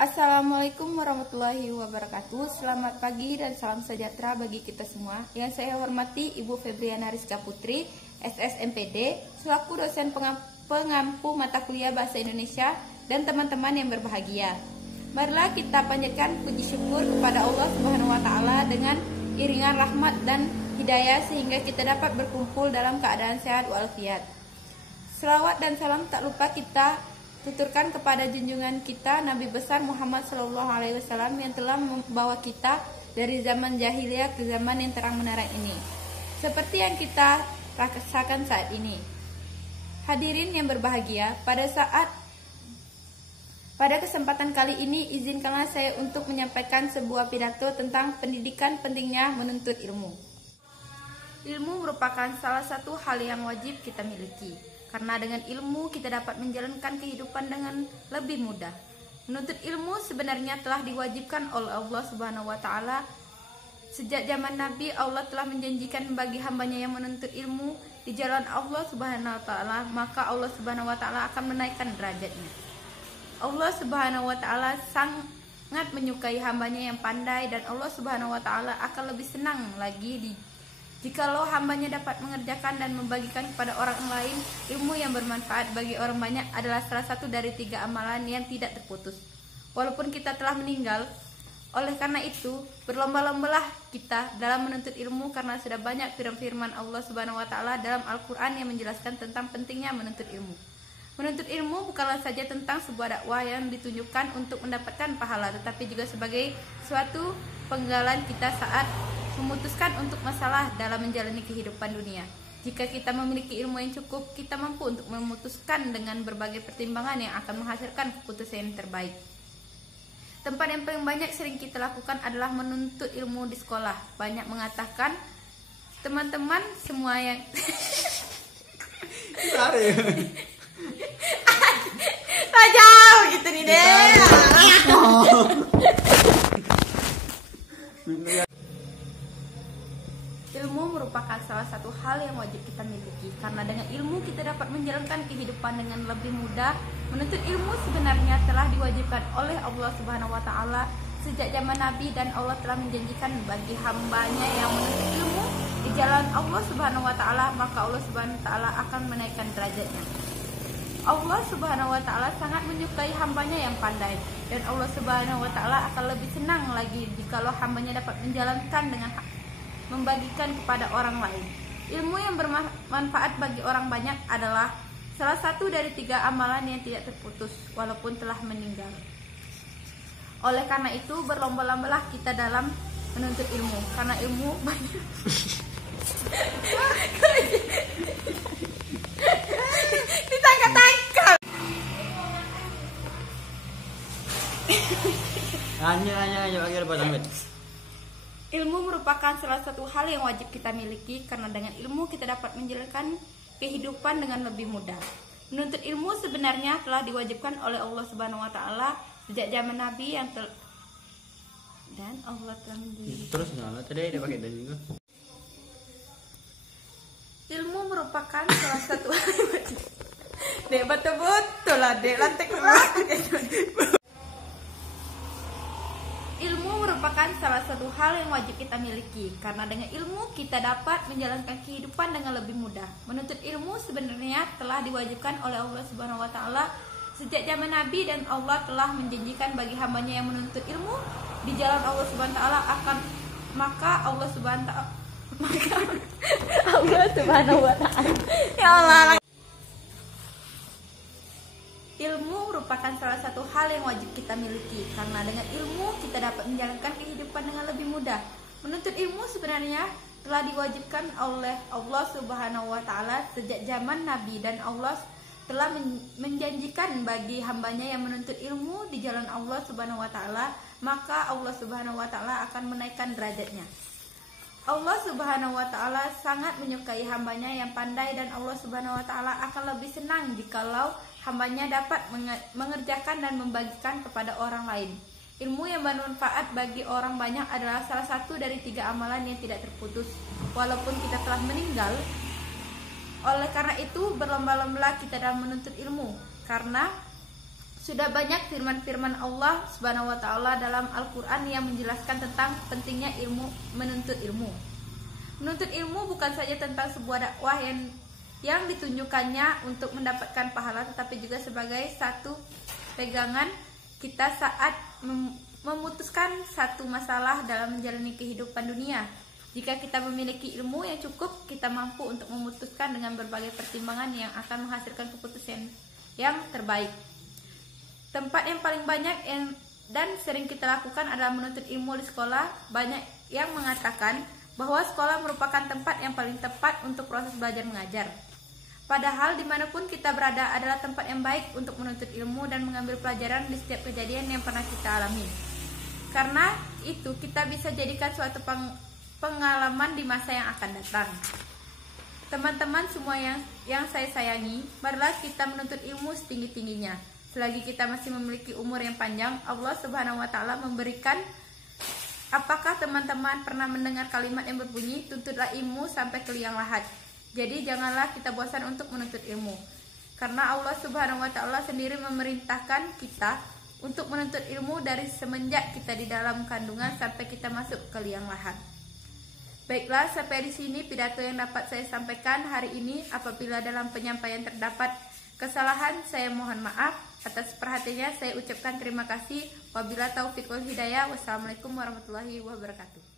Assalamualaikum warahmatullahi wabarakatuh. Selamat pagi dan salam sejahtera bagi kita semua. Yang saya hormati Ibu Febriana Rizka Putri, SSMPD, selaku dosen pengampu mata kuliah Bahasa Indonesia dan teman-teman yang berbahagia. Marilah kita panjatkan puji syukur kepada Allah Subhanahu wa taala dengan iringan rahmat dan hidayah sehingga kita dapat berkumpul dalam keadaan sehat walafiat. Selawat dan salam tak lupa kita tuturkan kepada junjungan kita Nabi besar Muhammad SAW yang telah membawa kita dari zaman jahiliyah ke zaman yang terang menerang ini, seperti yang kita rasakan saat ini. Hadirin yang berbahagia, pada kesempatan kali ini izinkanlah saya untuk menyampaikan sebuah pidato tentang pendidikan pentingnya menuntut ilmu. Ilmu merupakan salah satu hal yang wajib kita miliki, karena dengan ilmu kita dapat menjalankan kehidupan dengan lebih mudah. Menuntut ilmu sebenarnya telah diwajibkan oleh Allah Subhanahu wa taala. Sejak zaman Nabi, Allah telah menjanjikan bagi hambanya yang menuntut ilmu di jalan Allah Subhanahu wa taala, maka Allah Subhanahu wa taala akan menaikkan derajatnya. Allah Subhanahu wa taala sangat menyukai hambanya yang pandai, dan Allah Subhanahu wa taala akan lebih senang lagi jikalau hambanya dapat mengerjakan dan membagikan kepada orang lain ilmu yang bermanfaat bagi orang banyak adalah salah satu dari 3 amalan yang tidak terputus walaupun kita telah meninggal. Oleh karena itu, berlomba-lombalah kita dalam menuntut ilmu, karena sudah banyak firman Allah Subhanahu wa taala dalam Al-Qur'an yang menjelaskan tentang pentingnya menuntut ilmu. Menuntut ilmu bukanlah saja tentang sebuah dakwah yang ditunjukkan untuk mendapatkan pahala, tetapi juga sebagai suatu penggalan kita saat memutuskan untuk masalah dalam menjalani kehidupan dunia. Jika kita memiliki ilmu yang cukup, kita mampu untuk memutuskan dengan berbagai pertimbangan yang akan menghasilkan keputusan yang terbaik. Tempat yang paling banyak sering kita lakukan adalah menuntut ilmu di sekolah. Banyak mengatakan, teman-teman semua yang jauh gitu nih deh. Ilmu merupakan salah satu hal yang wajib kita miliki, karena dengan ilmu kita dapat menjalankan kehidupan dengan lebih mudah. Menuntut ilmu sebenarnya telah diwajibkan oleh Allah Subhanahu wa taala sejak zaman Nabi, dan Allah telah menjanjikan bagi hambanya yang menuntut ilmu di jalan Allah Subhanahu wa taala, maka Allah Subhanahu wa taala akan menaikkan derajatnya. Allah Subhanahu wa taala sangat menyukai hambanya yang pandai, dan Allah Subhanahu wa taala akan lebih senang lagi jikalau hambanya dapat menjalankan dengan membagikan kepada orang lain. Ilmu yang bermanfaat bagi orang banyak adalah salah satu dari 3 amalan yang tidak terputus walaupun telah meninggal. Oleh karena itu, berlomba-lombalah kita dalam menuntut ilmu, karena ilmu banyak. Ditangkap-tangkap. Hanya bagi lepas. Ilmu merupakan salah satu hal yang wajib kita miliki, karena dengan ilmu kita dapat menjalankan kehidupan dengan lebih mudah. Menuntut ilmu sebenarnya telah diwajibkan oleh Allah Subhanahu wa taala sejak zaman Nabi yang dan Allah telah menjanjikan. Terus nyala tadi dia pakai dan juga. Ilmu merupakan salah satu hal yang wajib. Dek betul lah, dek lantek. Ilmu merupakan salah satu hal yang wajib kita miliki, karena dengan ilmu kita dapat menjalankan kehidupan dengan lebih mudah. Menuntut ilmu sebenarnya telah diwajibkan oleh Allah Subhanahu wa taala sejak zaman Nabi, dan Allah telah menjanjikan bagi hambanya yang menuntut ilmu di jalan Allah Subhanahu wa taala maka Allah Subhanahu wa taala ya Allah. Ilmu merupakan salah satu hal yang wajib kita miliki, karena dengan ilmu kita dapat menjalankan kehidupan dengan lebih mudah. Menuntut ilmu sebenarnya telah diwajibkan oleh Allah Subhanahu wa taala sejak zaman Nabi, dan Allah telah menjanjikan bagi hambanya yang menuntut ilmu di jalan Allah Subhanahu wa taala, maka Allah Subhanahu wa taala akan menaikkan derajatnya. Allah Subhanahu wa taala sangat menyukai hambanya yang pandai, dan Allah Subhanahu wa taala akan lebih senang jikalau hambanya dapat mengerjakan dan membagikan kepada orang lain. Ilmu yang bermanfaat bagi orang banyak adalah salah satu dari 3 amalan yang tidak terputus walaupun kita telah meninggal. Oleh karena itu, berlomba-lombalah kita dalam menuntut ilmu, karena Sudah banyak firman-firman Allah Subhanahu wa taala dalam Al-Qur'an yang menjelaskan tentang pentingnya menuntut ilmu. Menuntut ilmu bukan saja tentang sebuah dakwah yang ditunjukkannya untuk mendapatkan pahala, tetapi juga sebagai satu pegangan kita saat memutuskan satu masalah dalam menjalani kehidupan dunia. Jika kita memiliki ilmu yang cukup, kita mampu untuk memutuskan dengan berbagai pertimbangan yang akan menghasilkan keputusan yang terbaik. Tempat yang paling banyak dan sering kita lakukan adalah menuntut ilmu di sekolah. Banyak yang mengatakan bahwa sekolah merupakan tempat yang paling tepat untuk proses belajar mengajar. Padahal dimanapun kita berada adalah tempat yang baik untuk menuntut ilmu dan mengambil pelajaran di setiap kejadian yang pernah kita alami. Karena itu kita bisa jadikan suatu pengalaman di masa yang akan datang. Teman-teman semua yang saya sayangi, marilah kita menuntut ilmu setinggi-tingginya. Selagi kita masih memiliki umur yang panjang, Allah Subhanahu wa taala memberikan. Apakah teman-teman pernah mendengar kalimat yang berbunyi, tuntutlah ilmu sampai ke liang lahat? Jadi janganlah kita bosan untuk menuntut ilmu. Karena Allah Subhanahu wa taala sendiri memerintahkan kita untuk menuntut ilmu dari semenjak kita di dalam kandungan sampai kita masuk ke liang lahat. Baiklah, sampai di sini pidato yang dapat saya sampaikan hari ini. Apabila dalam penyampaian terdapat kesalahan, saya mohon maaf. Atas perhatiannya saya ucapkan terima kasih. Wabillahi taufiq wal hidayah. Wassalamualaikum warahmatullahi wabarakatuh.